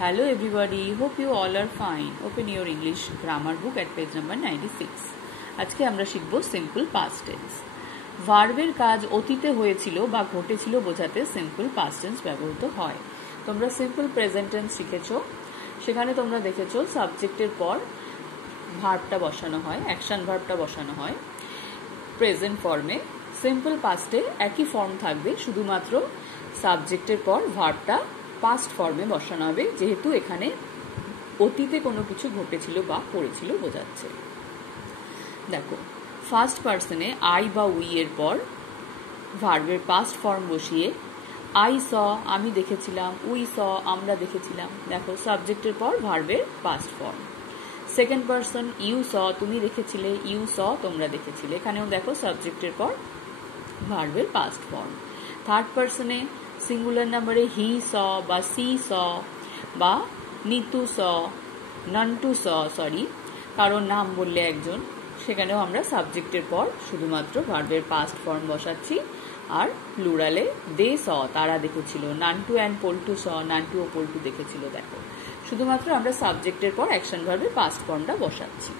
Hello everybody, hope you all are fine. Open your English grammar book at page number 96. আজকে আমরা শিখব simple past tense. ভার্বের কাজ অতীতে হয়েছিল বা ঘটেছিল বোঝাতে সিম্পল পাস্ট টেন্স ব্যবহৃত হয়। তোমরা সিম্পল প্রেজেন্ট টেন্স শিখেছো, সেখানে তোমরা দেখেছো সাবজেক্টের পর ভার্বটা বসানো হয়, অ্যাকশন ভার্বটা বসানো হয় প্রেজেন্ট ফর্মে। সিম্পল পাস্টে একই ফর্ম থাকবে, শুধুমাত্র সাবজেক্টের পর ভার্বটা পাস্ট ফর্মে বসানো হবে, যেহেতু এখানে অতীতে কোনো কিছু ঘটেছিল বা করেছিল বোঝাচ্ছে। দেখো, ফার্স্ট পার্সনে আই বা উই এর পর ভার্বের পাস্ট ফর্ম বসিয়ে আই স আমি দেখেছিলাম, উই স আমরা দেখেছিলাম। দেখো, সাবজেক্টের পর ভার্বের past form. Second person you saw তুমি দেখেছিলে, ইউ স তোমরা দেখেছিলে। এখানেও দেখো সাবজেক্টের পর ভার্বের পাস্ট ফর্ম। থার্ড পার্সনে সিঙ্গুলার নাম্বারে হি স বা সি স বা নিতু স, নন্টু স, কারণ নাম বললে একজন, সেখানেও আমরা সাবজেক্টের পর শুধুমাত্র ভার্বের পাস্ট ফর্ম বসাচ্ছি। আর প্লুরালে দে স তারা দেখেছিল, নান্টু অ্যান্ড পল্টু স নান্টু ও পল্টু দেখেছিল। দেখো, শুধুমাত্র আমরা সাবজেক্টের পর অ্যাকশন ভার্বের পাস্ট ফর্মটা বসাচ্ছি।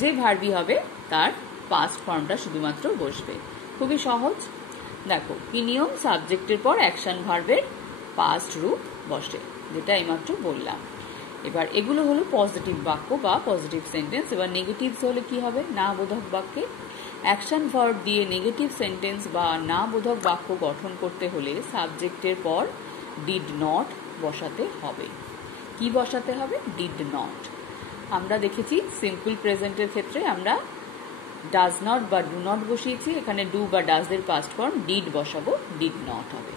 যে ভার্বই হবে তার পাস্ট ফর্মটা শুধুমাত্র বসবে, খুবই সহজ। দেখো, কি নিয়ম, সাবজেক্টের পর অ্যাকশন ভার্বের পাস্ট রূপ বসে, যেটা এইমাত্র বললাম। এবার এগুলো হলো পজিটিভ বাক্য বা পজিটিভ সেন্টেন্স। এবার নেগেটিভস হলে কি হবে, না বোধক বাক্যে অ্যাকশন ভার্ব দিয়ে নেগেটিভ সেন্টেন্স বা না বোধক বাক্য গঠন করতে হলে সাবজেক্টের পর ডিড নট বসাতে হবে। কি বসাতে হবে? Did not. আমরা দেখেছি সিম্পল প্রেজেন্টের ক্ষেত্রে আমরা ডাজ নট বা ডু নট বসিয়েছি, এখানে ডু বা ডাজ এর পাস্ট ফর্ম ডিড বসাবো, ডিড নট হবে।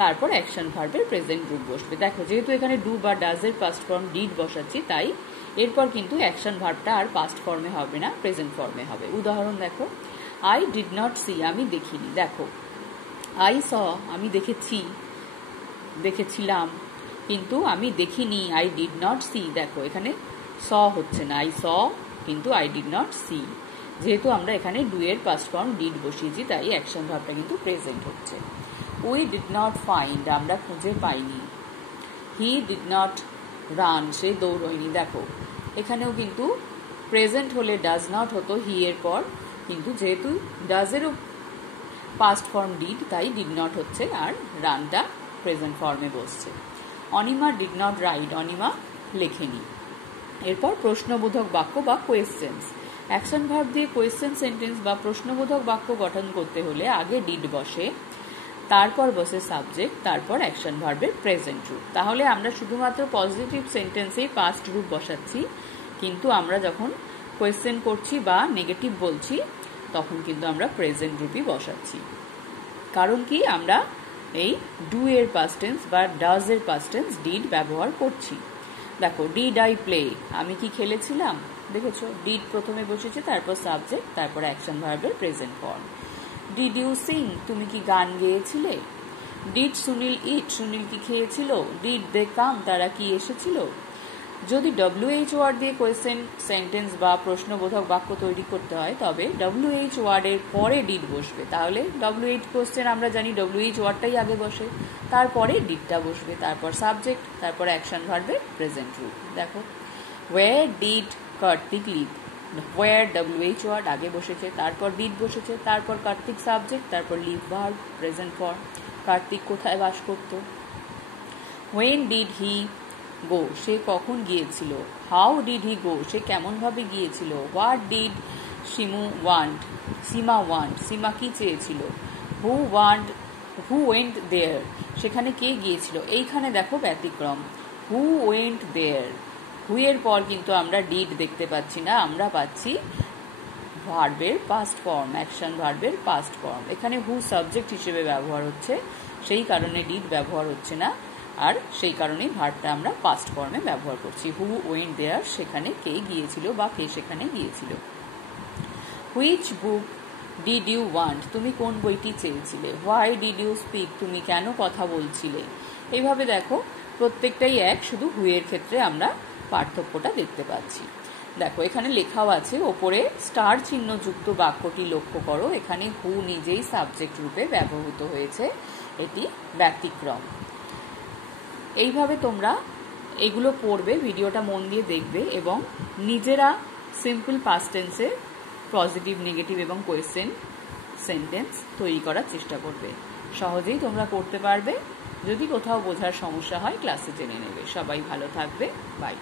তারপর অ্যাকশন ভার্বের প্রেজেন্ট রূপ বসবে। দেখো, যেহেতু এখানে ডু বা ডাজ এর পাস্ট ফর্ম ডিড বসাচ্ছি, তাই এরপর কিন্তু অ্যাকশন ভার্বটা আর পাস্ট ফর্মে হবে না, প্রেজেন্ট ফর্মে হবে। উদাহরণ দেখো, আই ডিড নট সি আমি দেখিনি। দেখো, আই স আমি দেখেছি, দেখেছিলাম, কিন্তু আমি দেখিনি, আই ডিড নট সি। দেখো, এখানে স হচ্ছে না, আই স কিন্তু আই ডিড নট সি। যেহেতু আমরা এখানে ডু এর পাস্ট ফর্ম ডিড বসিয়েছি, তাই অ্যাকশন ভার্বটা কিন্তু প্রেজেন্ট হচ্ছে। উই ডিড নট ফাইন্ড আমরা খুঁজে পাইনি। হি ডিড নট রান সে দৌড়য়নি। দেখো, এখানেও কিন্তু প্রেজেন্ট হলে ডাজ নট হতো হি এর পর, কিন্তু যেহেতু ডাজ এরও পাস্ট ফর্ম ডিড, তাই ডিড নট হচ্ছে, আর রানটা প্রেজেন্ট ফর্মে বসছে। Anima did not write Anima লেখেনি। এরপর প্রশ্নবোধক বাক্য বা কোয়েশ্চেন্স। অ্যাকশন ভার্ব দিয়ে কোয়েশ্চেন সেন্টেন্স বা প্রশ্নবোধক বাক্য গঠন করতে হলে আগে ডিড বসে, তারপর বসে সাবজেক্ট, তারপর অ্যাকশন ভার্বের প্রেজেন্ট রূপ। তাহলে আমরা শুধুমাত্র পজিটিভ সেন্টেন্সেই পাস্ট রূপ বসাচ্ছি, কিন্তু আমরা যখন কোয়েশ্চেন করছি বা নেগেটিভ বলছি তখন কিন্তু আমরা প্রেজেন্ট রূপই বসাচ্ছি। কারণ কি, আমরা এই ডু এর পাস্ট টেন্স বা ডাজ এর পাস্ট টেন্স ডিড ব্যবহার করছি। দেখো, ডিড আই প্লে আমি কি খেলেছিলাম। দেখেছো, ডিড প্রথমে বসেছে, তারপর সাবজেক্ট, তারপর অ্যাকশন ভার্বের present form. Did you sing তুমি কি গান গেয়েছিলে। ডিড সুনীল ইট সুনীল কি খেয়েছিল। ডিড দে কাম তারা কি এসেছিল। যদি WH ওয়ার্ড দিয়ে কোয়েশ্চেন সেন্টেন্স বা প্রশ্নবোধক বাক্য তৈরি করতে হয়, তবে WH ওয়ার্ডের পরে ডিড বসবে। তাহলে WH কোয়েশ্চেন আমরা জানি WH ওয়ার্ডটাই আগে বসে, তারপরে ডিডটা বসবে, তারপর সাবজেক্ট, তারপর অ্যাকশন ভার্বের প্রেজেন্ট রূপ। দেখো, where did Kartik live, where WH word আগে বসেছে, তারপর ডিড বসেছে, তারপর কার্তিক সাবজেক্ট, তারপর live verb present form. Kartik কোথায় বাস করত। হোয়েন ডিড হি গো সে কখন গিয়েছিল। হাউ ডিড হি গো সে কেমন ভাবে গিয়েছিল। হোয়াট ডিড সীমা ওয়ান্ট সীমা কি চেয়েছিল। হু ওয়েন্ট দেয়ার সেখানে কে গিয়েছিল। এইখানে দেখো ব্যতিক্রম, হু ওয়েন্ট দেয়ার, হু এর পর কিন্তু আমরা ডিড দেখতে পাচ্ছি না, আমরা পাচ্ছি ভার্বের পাস্ট ফর্ম, অ্যাকশন ভার্বের পাস্ট ফর্ম। এখানে হু সাবজেক্ট হিসেবে ব্যবহার হচ্ছে, সেই কারণে ডিড ব্যবহার হচ্ছে না, আর সেই কারণেই ভার্বটা আমরা পাস্ট ফর্মে ব্যবহার করছি। হু ওয়েন্ট দেয়ার সেখানে কে গিয়েছিল বা কে সেখানে গিয়েছিল। Which book did you want তুমি কোন বইটি চেয়েছিলে। হোয়াই ডিড ইউ স্পিক তুমি কেন কথা বলছিলে। এইভাবে দেখো, প্রত্যেকটাই এক, শুধু হু এর ক্ষেত্রে আমরা পার্থক্যটা দেখতে পাচ্ছি। দেখো, এখানে লেখাও আছে ওপরে স্টার চিহ্ন যুক্ত বাক্যটি লক্ষ্য করো, এখানে হু নিজেই সাবজেক্ট রূপে ব্যবহৃত হয়েছে, এটি ব্যতিক্রম। এইভাবে তোমরা এগুলো পড়বে, ভিডিওটা মন দিয়ে দেখবে এবং নিজেরা সিম্পল পাস্ট টেন্সে পজিটিভ, নেগেটিভ এবং কোয়েশ্চেন সেন্টেন্স তৈরি করার চেষ্টা করবে। সহজেই তোমরা করতে পারবে। যদি কোথাও বোঝার সমস্যা হয় ক্লাসে জেনে নেবে। সবাই ভালো থাকবে। বাই।